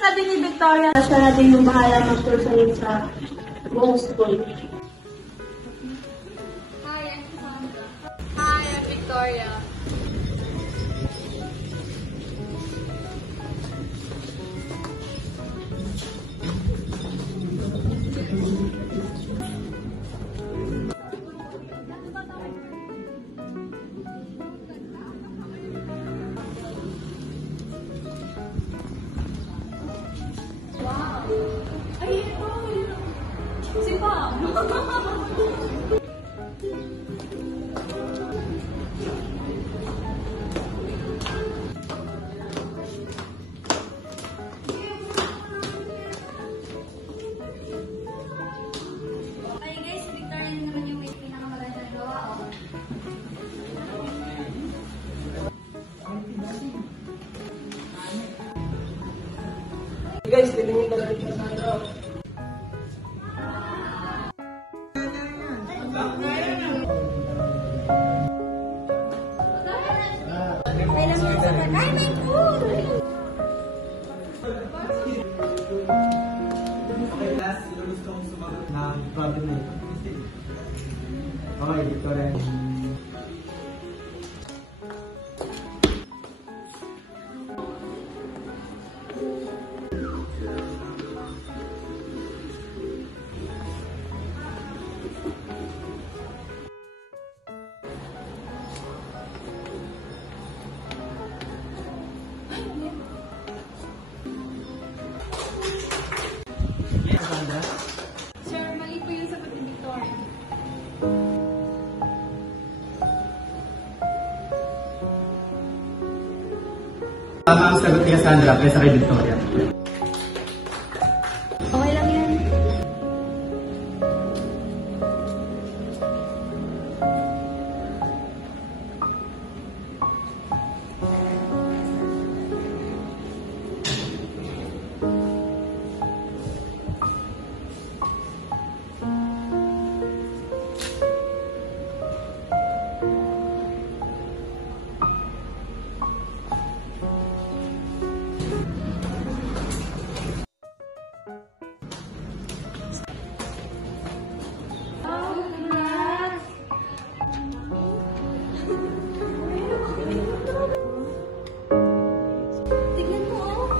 sabi ni Victoria, siya natin yung bahala mag-proceed sa buong school. Hi, I'm Sandra. Hi, I'm Victoria. Ay, ito. Si Pam. Ay guys, si Victoria naman yung may pinakamagandang gawa, oh. Guys, tingnan niyo talaga siya sa ano. Okay, last, sino gusto kong sumagot ng problem na ito? Okay, Victoria. Sandra? Sir, mali po yung sagot ni Victoria. Tama ang sagot ni Sandra kaysa kay Victoria. Okay lang yan. Tignan mo, oh.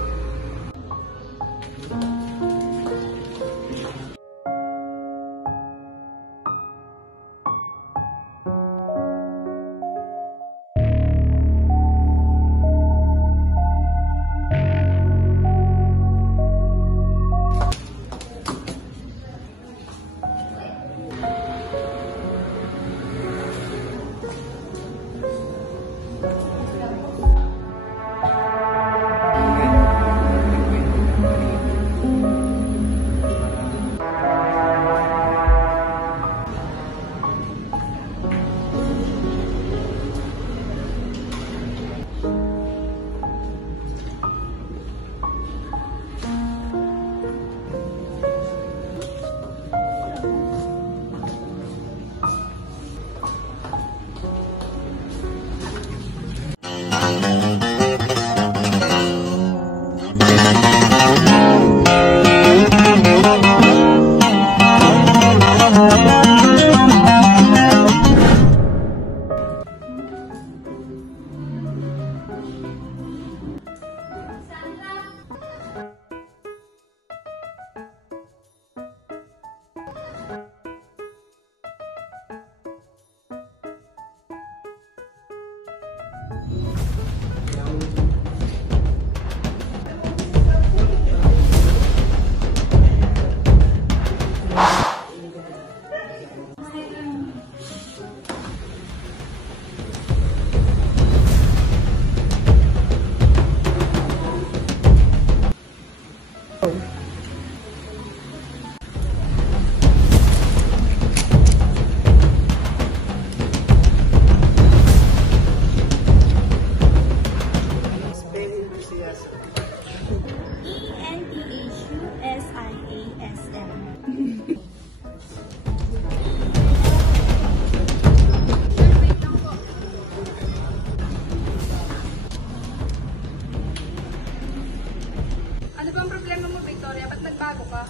Ano ba ang problema mo, Victoria? Ba't nagbago ka?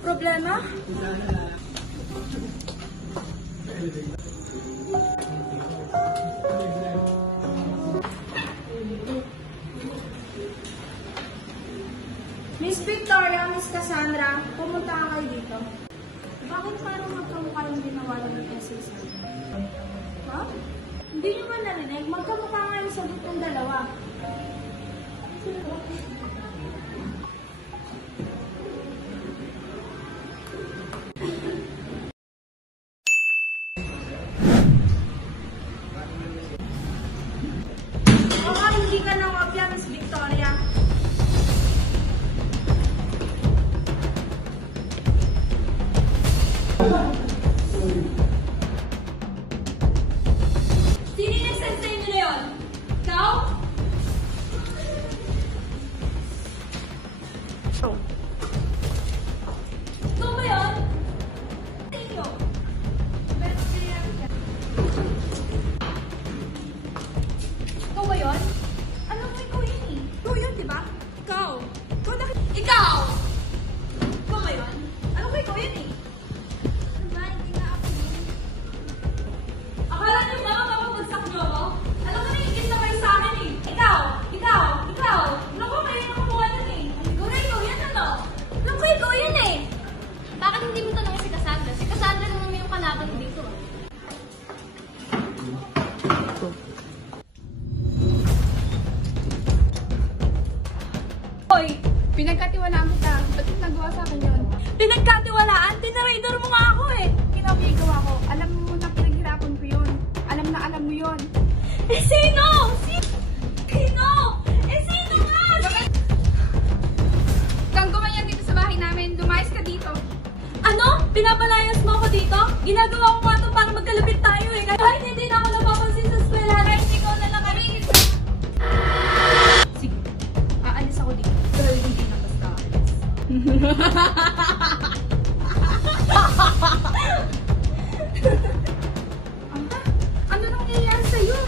Problema? Miss Victoria, Miss Cassandra, pumunta ka kayo dito. Bakit parang magkamukha yung ginawa ng essay sa akin? Ha? Hindi nyo ba narinig? Magkamukha nga yung sagot ng dalawa. Baka hindi ka nangopya, Miss Victoria. Sino yung nag-send sa inyo na yun? Ikaw? Ikaw ba yun? Sa inyo? Ikaw ba yun? Ano mo ikaw yun eh? Ikaw yun, di ba? Ikaw! Ikaw na... Ikaw! Ikaw ba yun? Ano ba ikaw yun eh? Ano ba? Hindi nga ako yun. Akala niyo ba mapapagsak niyo ako? Alam mo na higit na kayo sa akin eh. Ikaw! Ikaw! Ikaw! Naku, kayo yung kumuha nun eh. Ikaw na ikaw yan ano? Naku, ikaw yan eh. Bakit hindi mo tanongin si Cassandra? Si Cassandra naman yung kalaban mo dito. Hoy! Pinagkatiwalaan kita. Ba't yung nagawa sa akin yun? Pinagkatiwalaan? Tinaraidor mo nga ako eh. Kinabigaw ako. Alam mo na pinaghirapan ko yun. Alam na alam mo yun. Eh sino? Sino? Eh sino nga? Kang gumanyan dito sa bahay namin. Lumayas ka dito. Ano? Pinapalayas mo ako dito? Ginagawa ko nga ito para magkalapit tayo eh. Kahit hindi na ako napapansin sa eskwelahan, kahit ikaw na lang kami. Sige. Aalis ako dito. Pero hindi na basta aalis. Ano nangyayari sa'yo?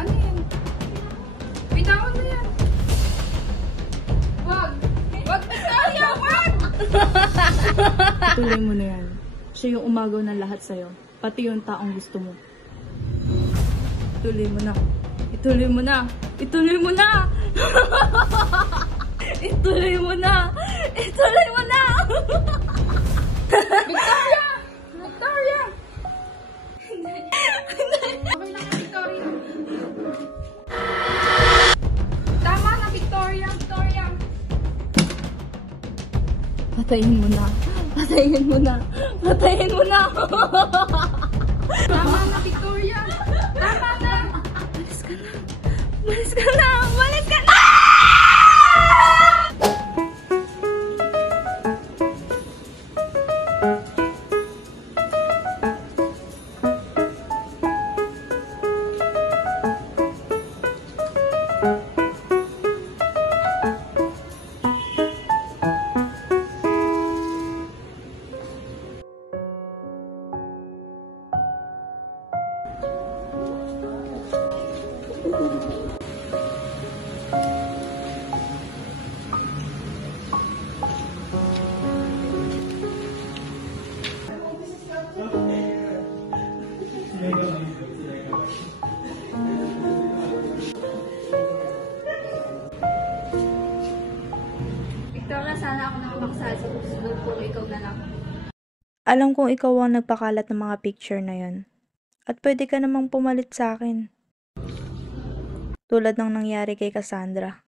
Ano yan? Bitawan mo yan. Wag! Wag, Victoria! Wag! Tuloy mo na yan. Siya yung umagaw ng lahat sa'yo. Pati yung taong gusto mo. Ituloy mo na. Ituloy mo na. Ituloy mo na! Ituloy mo na! Ituloy mo na! Victoria! Victoria! Okay lang, Victoria. Tama na, Victoria. Victoria. Patayin mo na. Patayin mo na. Patayin mo na! Tama na, Victoria. Tama na. Malis ka na! Malis ka na! Victoria, sana ako nakamakasal sa susunod kung ikaw na lang. Alam kong ikaw ang nagpakalat ng mga picture na yon. At pwede ka namang pumalit sa akin. Tulad ng nangyari kay Cassandra.